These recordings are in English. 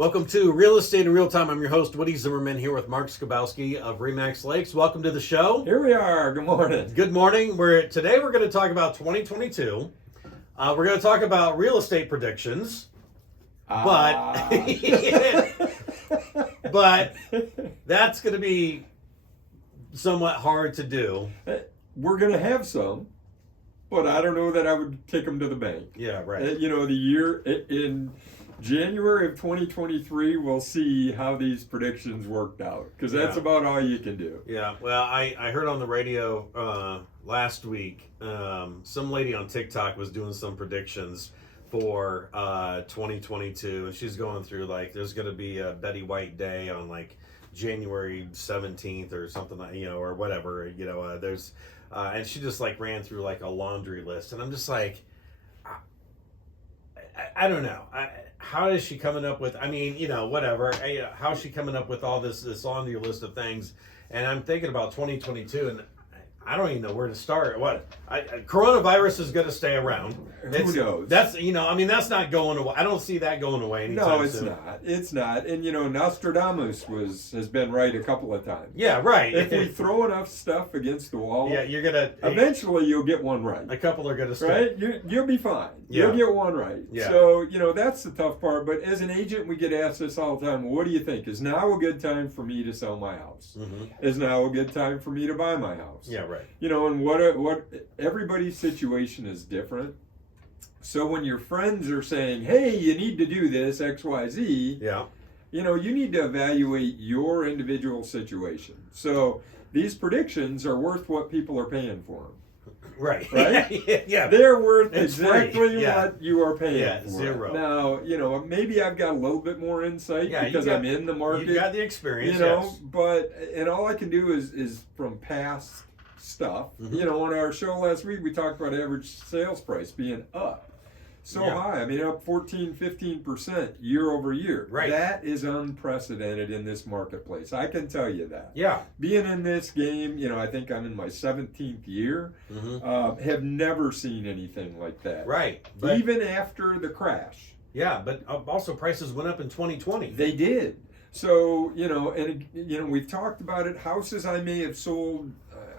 Welcome to Real Estate in Real Time. I'm your host, Woody Zimmerman, here with Mark Skabowski of Remax Lakes. Welcome to the show. Here we are. Good morning. Good morning. Today we're going to talk about 2022. We're going to talk about real estate predictions. But that's going to be somewhat hard to do. We're going to have some, but I don't know that I would take them to the bank. Yeah, right. The year in January of 2023, we'll see how these predictions worked out, because that's about all you can do. Yeah, well, I heard on the radio last week, some lady on TikTok was doing some predictions for 2022, and she's going through, like, there's going to be a Betty White Day on, like, January 17th or something, like, or whatever, there's, and she just, like, ran through, like, a laundry list, and I'm just like, I don't know. How is she coming up with? Whatever. How is she coming up with all this laundry list of things? And I'm thinking about 2022, and I don't even know where to start. Coronavirus is going to stay around. Who knows? That's that's not going away. I don't see that going away anytime soon. No, it's not. And Nostradamus has been right a couple of times. Yeah, right. If we throw enough stuff against the wall, you're gonna eventually you'll get one right. A couple are gonna stay. Right? You'll be fine. Yeah. You'll get one right. Yeah. So that's the tough part. But as an agent, we get asked this all the time. What do you think? Is now a good time for me to sell my house? Mm-hmm. Is now a good time for me to buy my house? Yeah, right. And what everybody's situation is different. So when your friends are saying, "Hey, you need to do this X, Y, Z," you need to evaluate your individual situation. So these predictions are worth what people are paying for them. Right. Yeah. They're worth It's exactly what you are paying for. Zero. Now, maybe I've got a little bit more insight because I'm in the market. You got the experience, and all I can do is from past stuff. Mm-hmm. On our show last week, we talked about average sales price being up high. Up 14-15% year over year. Right. That is unprecedented in this marketplace. I can tell you that. Yeah. Being in this game, I think I'm in my 17th year. Mm-hmm. Have never seen anything like that. Right. Even after the crash. Yeah, but also prices went up in 2020. They did. So, we've talked about it. Houses I may have sold,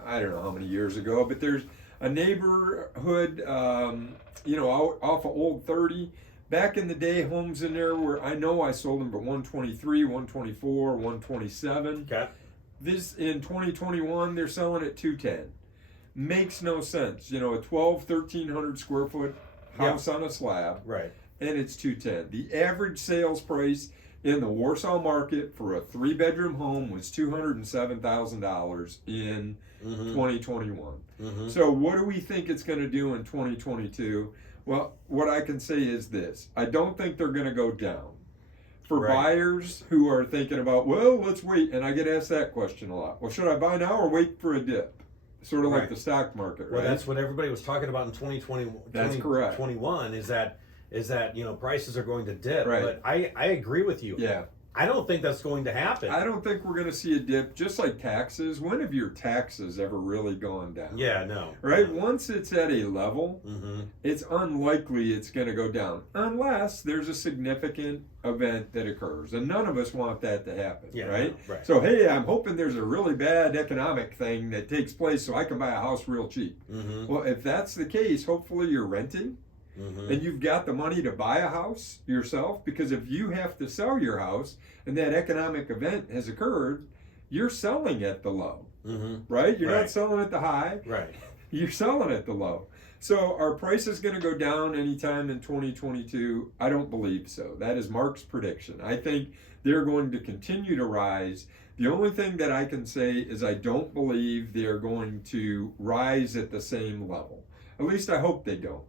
I don't know how many years ago, but there's a neighborhood, off of Old 30. Back in the day, homes in there where I know I sold them for 123, 124, 127. Okay. This in 2021, they're selling at 210. Makes no sense. A 1,300 square foot house on a slab. Right. And it's 210. The average sales price in the Warsaw market for a 3-bedroom home was $207,000 in 2021. Mm-hmm. So what do we think it's going to do in 2022? Well, what I can say is this. I don't think they're going to go down. For buyers who are thinking about, well, let's wait, and I get asked that question a lot. Well, should I buy now or wait for a dip? Sort of like the stock market, right? Well, that's what everybody was talking about in 2020. That's correct. 2021 is that prices are going to dip. Right. But I agree with you. Yeah. I don't think that's going to happen. I don't think we're going to see a dip, just like taxes. When have your taxes ever really gone down? Yeah, no. Right? No. Once it's at a level, it's unlikely it's going to go down unless there's a significant event that occurs. And none of us want that to happen, right? No, right? So, hey, I'm hoping there's a really bad economic thing that takes place so I can buy a house real cheap. Mm-hmm. Well, if that's the case, hopefully you're renting. Mm-hmm. And you've got the money to buy a house yourself, because if you have to sell your house and that economic event has occurred, you're selling at the low, right? You're not selling at the high, right? You're selling at the low. So our price is going to go down anytime in 2022? I don't believe so. That is Mark's prediction. I think they're going to continue to rise. The only thing that I can say is I don't believe they're going to rise at the same level. At least I hope they don't.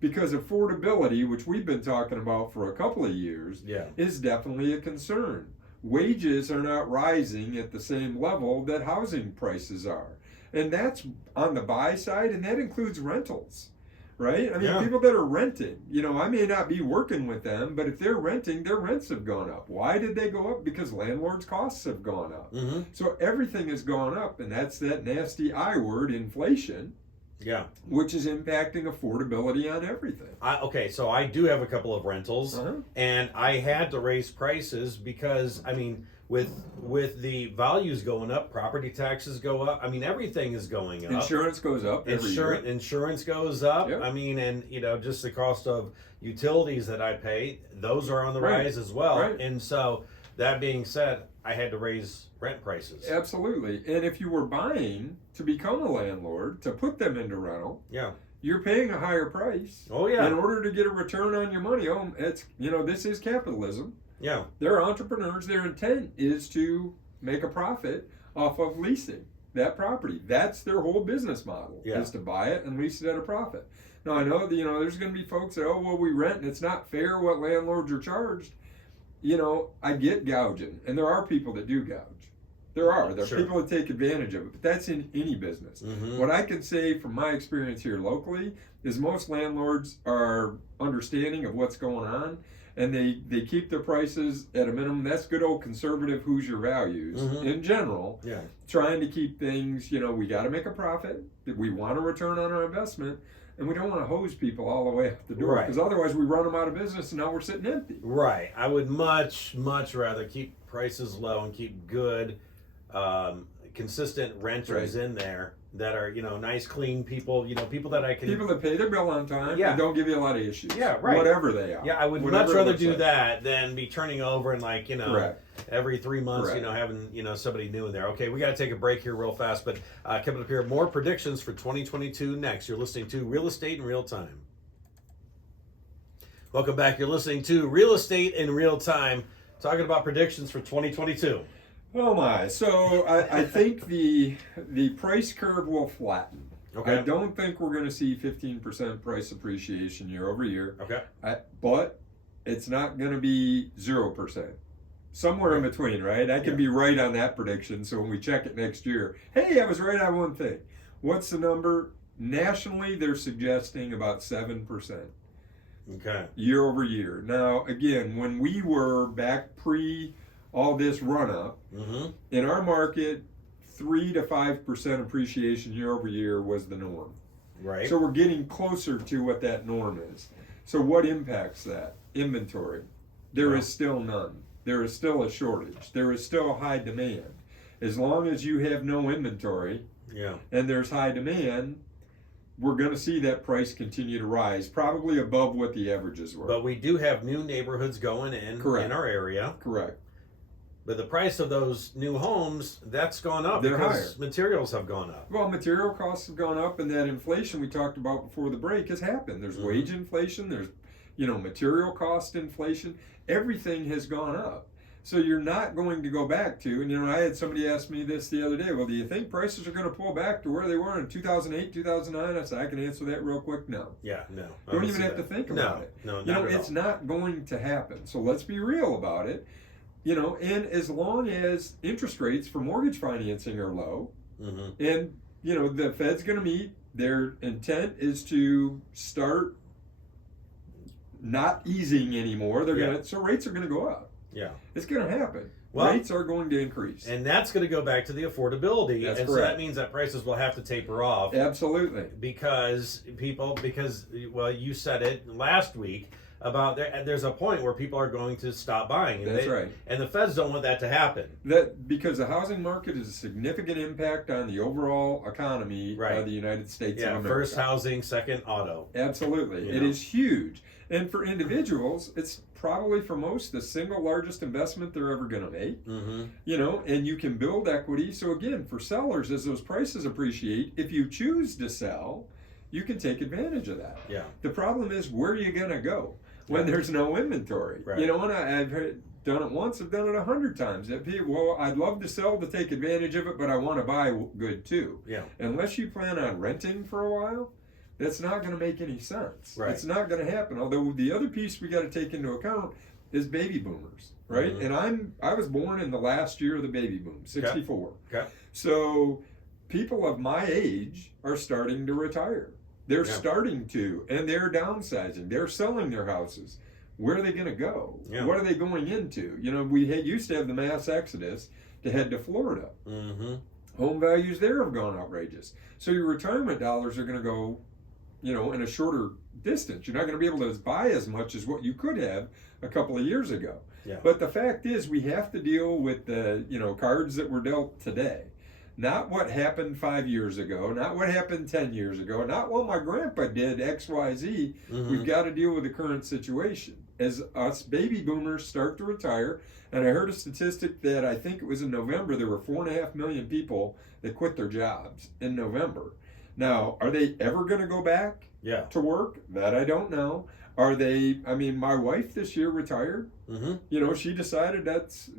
Because affordability, which we've been talking about for a couple of years, is definitely a concern. Wages are not rising at the same level that housing prices are. And that's on the buy side, and that includes rentals, right? People that are renting, I may not be working with them, but if they're renting, their rents have gone up. Why did they go up? Because landlords' costs have gone up. So everything has gone up, and that's that nasty I word, inflation. Yeah. which is impacting affordability on everything. Okay, so I do have a couple of rentals, Uh-huh. and I had to raise prices because I mean, with the values going up, property taxes go up. I mean, everything is going up. Insurance goes up every year. Insurance goes up. Yep. I mean, and just the cost of utilities that I pay, those are on the Right. rise as well. Right. And so, that being said, I had to raise rent prices. Absolutely. And if you were buying to become a landlord, to put them into rental, Yeah. you're paying a higher price Oh yeah. in order to get a return on your money. Oh, it's, this is capitalism. Yeah. They're entrepreneurs. Their intent is to make a profit off of leasing that property. That's their whole business model, Yeah. is to buy it and lease it at a profit. Now, I know that, there's going to be folks that, oh, well, we rent and it's not fair what landlords are charged. I get gouging, and there are people that do gouge. There are Sure. people that take advantage of it, but that's in any business. Mhm. What I can say from my experience here locally is most landlords are understanding of what's going on, and they keep their prices at a minimum. That's good old conservative Hoosier values Mhm. in general, Yeah. trying to keep things, we got to make a profit, that we want a return on our investment, and we don't want to hose people all the way out the door, Right. because otherwise we run them out of business and now we're sitting empty. Right. I would much rather keep prices low and keep good, consistent renters in there that are nice, clean people. People that I can. People that pay their bill on time Yeah. and don't give you a lot of issues. Yeah, right. Whatever they are. Yeah, I would Whatever much it rather looks do like. that than be turning over and Correct. every 3 months, Correct. having somebody new in there. Okay, we got to take a break here real fast, but coming up here, more predictions for 2022 next. You're listening to Real Estate in Real Time. Welcome back. You're listening to Real Estate in Real Time, talking about predictions for 2022. Oh my! So I think the price curve will flatten. Okay. I don't think we're going to see 15% price appreciation year over year. Okay. But it's not going to be 0%. Somewhere in between, right? I can Yeah. be right on that prediction. So when we check it next year, hey, I was right on one thing. What's the number? Nationally, they're suggesting about 7%. Okay. Year over year. Now, again, when we were back pre all this run up, Mm-hmm. in our market, 3 to 5% appreciation year over year was the norm. Right. So we're getting closer to what that norm is. So what impacts that? Inventory. There Yeah. is still none. There is still a shortage. There is still high demand. As long as you have no inventory Yeah. and there's high demand, we're going to see that price continue to rise, probably above what the averages were. But we do have new neighborhoods going Correct. in our area. Correct. But the price of those new homes, that's gone up They're because higher. materials have gone up. Well, material costs have gone up, and that inflation we talked about before the break has happened. There's Mhm. wage inflation, there's material cost inflation. Everything has gone up. So you're not going to go back to, and I had somebody ask me this the other day, well, do you think prices are going to pull back to where they were in 2008, 2009? I said, I can answer that real quick, no. Yeah, no. I Don't see even have that. to think No, about it. no, not at It's all. not going to happen. So let's be real about it. And as long as interest rates for mortgage financing are low, Mm-hmm. and the Fed's going to meet, their intent is to start not easing anymore. So rates are going to go up. Yeah. It's going to happen. Well, Rates are going to increase. and that's going to go back to the affordability. That's and so correct. that means that prices will have to taper off Absolutely. because you said it last week about there's a point where people are going to stop buying. And That's right. And the feds don't want that to happen. That because the housing market is a significant impact on the overall economy Right. of the United States Yeah, of America. first housing, second auto. Absolutely. You It know. is huge. And for individuals, it's probably for most the single largest investment they're ever going to make. Mm-hmm. And you can build equity. So again, for sellers, as those prices appreciate, if you choose to sell, you can take advantage of that. Yeah. The problem is, where are you going to go when Yeah. there's no inventory? Right. And I've done it once, I've done it 100 times. That people, well, I'd love to sell to take advantage of it, but I want to buy good too. Yeah. Unless you plan on renting for a while, that's not going to make any sense. Right. It's not going to happen. Although the other piece we got to take into account is baby boomers, right? Mhm. And I was born in the last year of the baby boom, 64. Okay. So people of my age are starting to retire. They're Yeah. starting to, and they're downsizing. They're selling their houses. Where are they going to go? Yeah. What are they going into? We used to have the mass exodus to head to Florida. Mm-hmm. Home values there have gone outrageous. So your retirement dollars are going to go, in a shorter distance. You're not going to be able to buy as much as what you could have a couple of years ago. Yeah. But the fact is, we have to deal with the, cards that were dealt today. Not what happened 5 years ago, not what happened 10 years ago, not what my grandpa did, XYZ. Mhm. We've got to deal with the current situation. As us baby boomers start to retire, and I heard a statistic that I think it was in November, there were 4.5 million people that quit their jobs in November. Now, are they ever going to go back Yeah. to work? That I don't know. Are they, my wife this year retired. Mm-hmm. She decided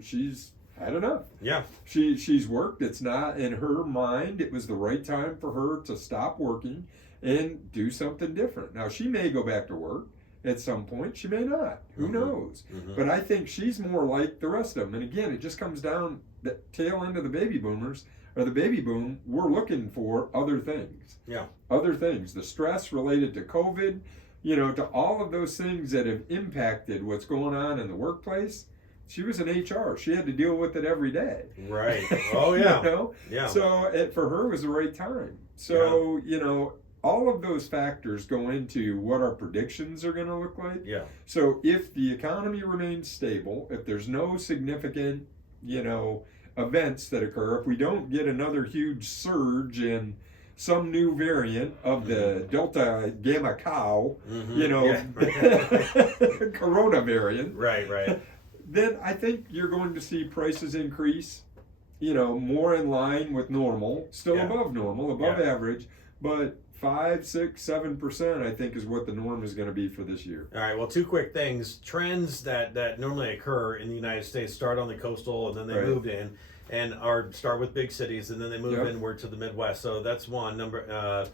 she's had enough. Yeah. She's worked. It's not in her mind. It was the right time for her to stop working and do something different. Now she may go back to work at some point. She may not. Who Mhm. knows? Mhm. But I think she's more like the rest of them. And again, it just comes down the tail end of the baby boomers or the baby boom. We're looking for other things. Yeah. Other things. The stress related to COVID, to all of those things that have impacted what's going on in the workplace. She was in HR. She had to deal with it every day. Right. Oh yeah. Yeah. So it for her was the right time. So all of those factors go into what our predictions are going to look like. Yeah. So if the economy remains stable, if there's no significant events that occur, if we don't get another huge surge in some new variant of the Delta Gamma Cow, Yeah. Corona variant, Right. then I think you're going to see prices increase, more in line with normal, still Yeah. above normal, above Yeah. average, but 5, 6, 7% I think is what the norm is going to be for this year. All right. Well, two quick things. Trends that normally occur in the United States start on the coastal, and then they Right. move in, or start with big cities, and then they move Yep. inward to the Midwest. So that's one. Number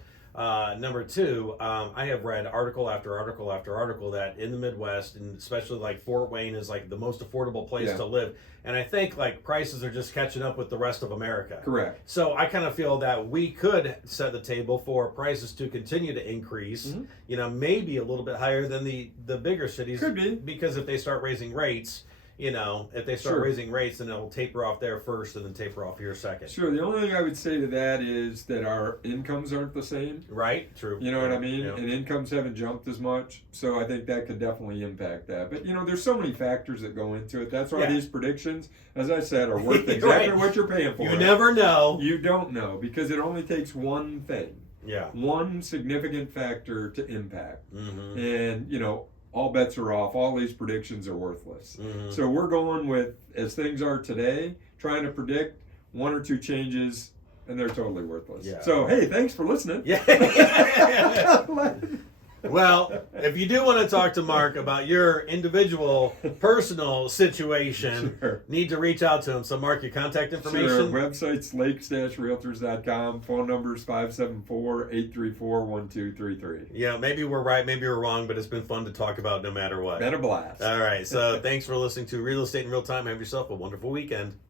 two, I have read article after article after article that in the Midwest, and especially like Fort Wayne, is like the most affordable place Yeah. to live. And I think like prices are just catching up with the rest of America. Correct. So I kind of feel that we could set the table for prices to continue to increase. Mhm. Maybe a little bit higher than the bigger cities. Could be. Because if they start raising rates, if they start Sure. raising rates, then it'll taper off there first and then taper off here second. Sure. The only thing I would say to that is that our incomes aren't the same. Right? True. You know what I mean? Yeah. And incomes haven't jumped as much. So I think that could definitely impact that. But, there's so many factors that go into it. That's why Yeah. these predictions, as I said, are worth exactly Right. what you're paying for. You never know. You don't know because it only takes one thing, Yeah. one significant factor to impact. Mm-hmm. And, all bets are off. All these predictions are worthless. Mm-hmm. So we're going with, as things are today, trying to predict one or two changes, and they're totally worthless. Yeah. So, hey, thanks for listening. Yeah. Well, if you do want to talk to Mark about your individual personal situation, Sure. need to reach out to him. So, Mark, your contact Sure. information. Website's lakes-realtors.com. Phone number's 574-834-1233. Yeah, maybe we're right, maybe we're wrong, but it's been fun to talk about no matter what. Been a blast. All right, so thanks for listening to Real Estate in Real Time. Have yourself a wonderful weekend.